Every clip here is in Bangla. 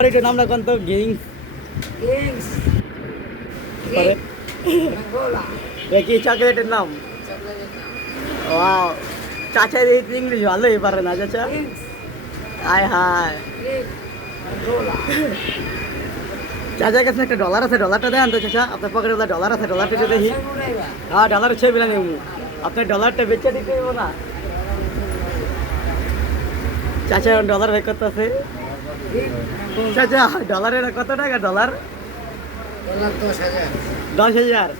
একটু নামটা কোন তো গেইংস Kings. পরে Angola. কি চকলেটের নাম Chocolate now. ওয়াও চাচা এই ইংলিশ ভালোই পারে না চাচা Kings. আয় হায় Great. Angola. চাচার কাছে একটা ডলার আছে ডলারটা দেন তো চাচা আপনার পকেটে ডলার আছে ডলারটা যদি দেখি হ্যাঁ ডলার ছবি বিলা নেব আপনার ডলারটা বেচে দিতে হইব না চাচা ডলার বের করতেছে চাচা ডলারের কত টাকা ডলার Dollar 10,000. 10,000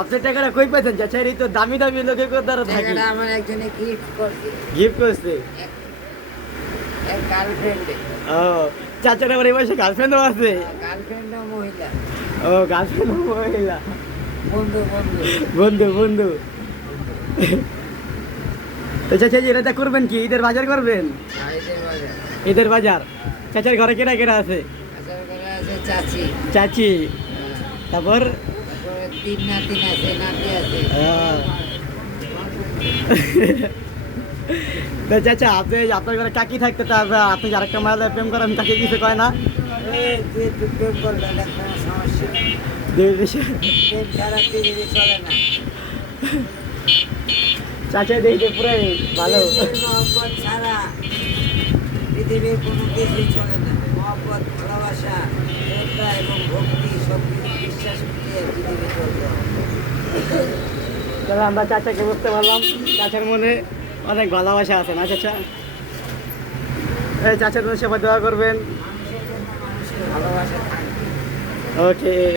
আপনার টাকাটা কই পাইছেন চাচা এই তো দামি দামি লোকের দ্বারা থাকি টাকাটা আমার একজনে গিফট করছে গিফট করছে এক গার্লফ্রেন্ডে ও চাচার আবার এই বয়সে গার্লফ্রেন্ডও আছে গার্লফ্রেন্ড মহিলা ও গার্লফ্রেন্ড মহিলা বন্ধু বন্ধু বন্ধু বন্ধু তো চাচা জি এটা করবেন কি ঈদের বাজার করবেন সাইদের বাজার ঈদের বাজার চাচার ঘরে কেনা কেনা আছে আসার করে আছে চাচি চাচি তারপর তারপরে তিন নাতিন আছে নাতি আছে তো চাচা আপনি আপনার ঘরে কাকি থাকতে তারপর আপনি যারা একটা মায়ের প্রেম করেন কাকি কিছু কয় না তুই একটু প্রেম করবে না কোনো সমস্যা নেই। দুই বিষয় প্রেম ছাড়া পৃথিবী চলে না চাচা দেখতে পুরাই ভালো প্রেম মহব্বত ছাড়া পৃথিবীর কোনো কিছুই চলে না মহব্বত ভালোবাসা শ্রদ্ধা এবং ভক্তি সব কিছু বিশ্বাস মিলিয়ে পৃথিবী চলতে হবে। তাহলে আমরা চাচাকে বুঝতে পারলাম চাচার মনে অনেক ভালোবাসা আছে না চাচা এই চাচার জন্য সবাই দোয়া করবেন মানুষের জন্য মানুষের ভালোবাসা থাকবে। ওকে